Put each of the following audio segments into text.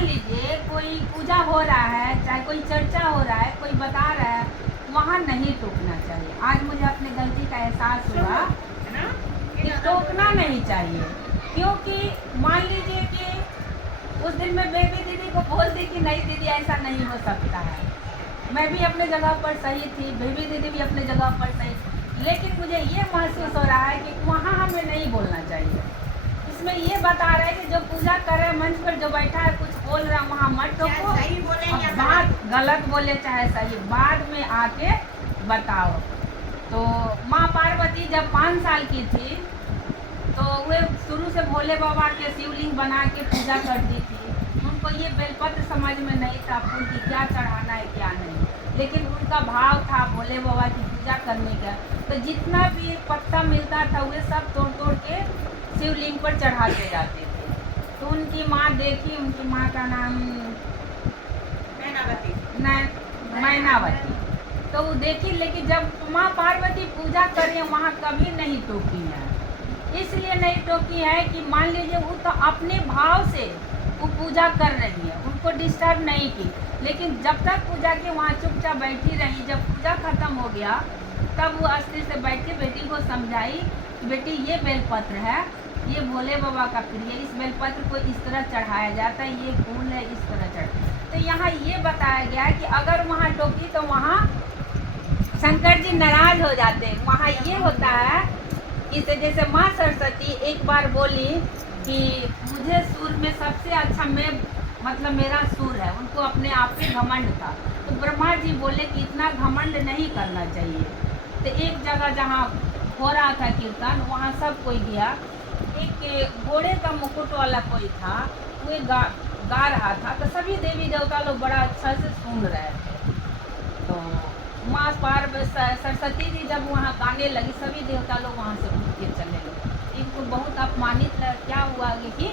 मान लीजिए कोई पूजा हो रहा है, चाहे कोई चर्चा हो रहा है, कोई बता रहा है, वहाँ नहीं टोकना चाहिए। आज मुझे अपनी गलती का एहसास हुआ कि टोकना नहीं चाहिए, क्योंकि मान लीजिए कि उस दिन मैं बेबी दीदी को बोल दी कि नहीं दीदी ऐसा नहीं हो सकता है। मैं भी अपने जगह पर सही थी, बेबी दीदी भी अपने जगह पर सही थी, लेकिन मुझे ये महसूस हो रहा है कि वहाँ हमें नहीं बोलना चाहिए। इसमें ये बता रहा है कि जो पूजा कर रहे हैं मंच पर जो बैठा है कुछ बोल रहा है वहाँ मत टोको, बात गलत बोले चाहे सही, बाद में आके बताओ। तो माँ पार्वती जब 5 साल की थी तो वे शुरू से भोले बाबा के शिवलिंग बना के पूजा करती थी। उनको ये बेलपत्र समझ में नहीं था फूल की क्या चढ़ाना है क्या नहीं, लेकिन उनका भाव था भोले बाबा की पूजा करने का। तो जितना भी पत्ता मिलता था वे सब तोड़ तोड़ के शिवलिंग पर चढ़ाते जाते थे। तो उनकी माँ देखी, उनकी माँ का नाम मैनावती, तो वो देखी, लेकिन जब माँ पार्वती पूजा कर रही है वहाँ कभी नहीं टोकी है। इसलिए नहीं टोकी है कि मान लीजिए वो तो अपने भाव से वो पूजा कर रही है, उनको डिस्टर्ब नहीं की, लेकिन जब तक पूजा के वहाँ चुपचाप बैठी रही। जब पूजा खत्म हो गया तब वो अस्थिर से बैठ के बेटी को समझाई, बेटी ये बेलपत्र है, ये भोले बाबा का प्रिय, इस बेलपत्र को इस तरह चढ़ाया जाता है, ये फूल है इस तरह चढ़। तो यहाँ ये बताया गया है कि अगर वहाँ टोकी तो वहाँ शंकर जी नाराज हो जाते हैं। वहाँ ये होता है कि जैसे माँ सरस्वती एक बार बोली कि मुझे सुर में सबसे अच्छा मतलब मेरा सुर है, उनको अपने आप पे घमंड था। तो ब्रह्मा जी बोले कि इतना घमंड नहीं करना चाहिए। तो एक जगह जहाँ हो रहा था कीर्तन वहाँ सब कोई गया, एक घोड़े का मुकुट वाला कोई था, वो गा रहा था, तो सभी देवी देवता लोग बड़ा अच्छा से सुन रहे थे। तो माँ सरस्वती जी जब वहाँ गाने लगी सभी देवता लोग वहाँ से उठ के चले गए। इनको बहुत अपमानित लगा, क्या हुआ कि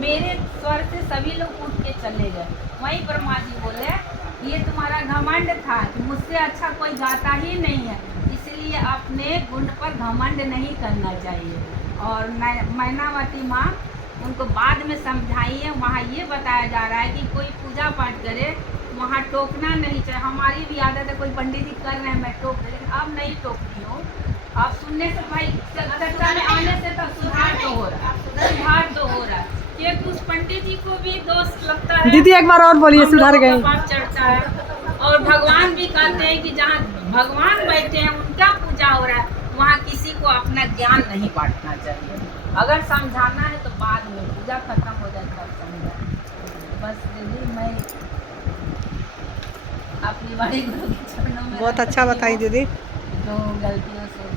मेरे स्वर से सभी लोग उठ के चले गए। वहीं ब्रह्मा जी बोले ये तुम्हारा घमंड था कि मुझसे अच्छा कोई गाता ही नहीं है, इसलिए अपने गुण पर घमंड नहीं करना चाहिए। और मैनावती माँ उनको बाद में समझाई है। वहाँ ये बताया जा रहा है कि कोई पूजा पाठ करे वहाँ टोकना नहीं चाहिए। हमारी भी आदत है, कोई पंडित जी कर रहे हैं मैं टोक रही, लेकिन अब नहीं टोकती हूँ। अब सुनने से भाई चर्चा में आने से तो सुधार तो हो रहा है, कि कुछ पंडित जी को भी दोष लगता है। दीदी एक बार और बोलिए, सुधार गए। चर्चा है और भगवान भी कहते हैं कि जहाँ भगवान बैठे हैं उनका पूजा हो रहा है वहाँ किसी को अपना ज्ञान नहीं बांटना चाहिए। अगर समझाना है तो बाद में पूजा खत्म हो जाए तब समझाए। बस दीदी मैं अपनी बड़ी गुरु के चरणों में बहुत अच्छा बताई दीदी। जो गलतियों से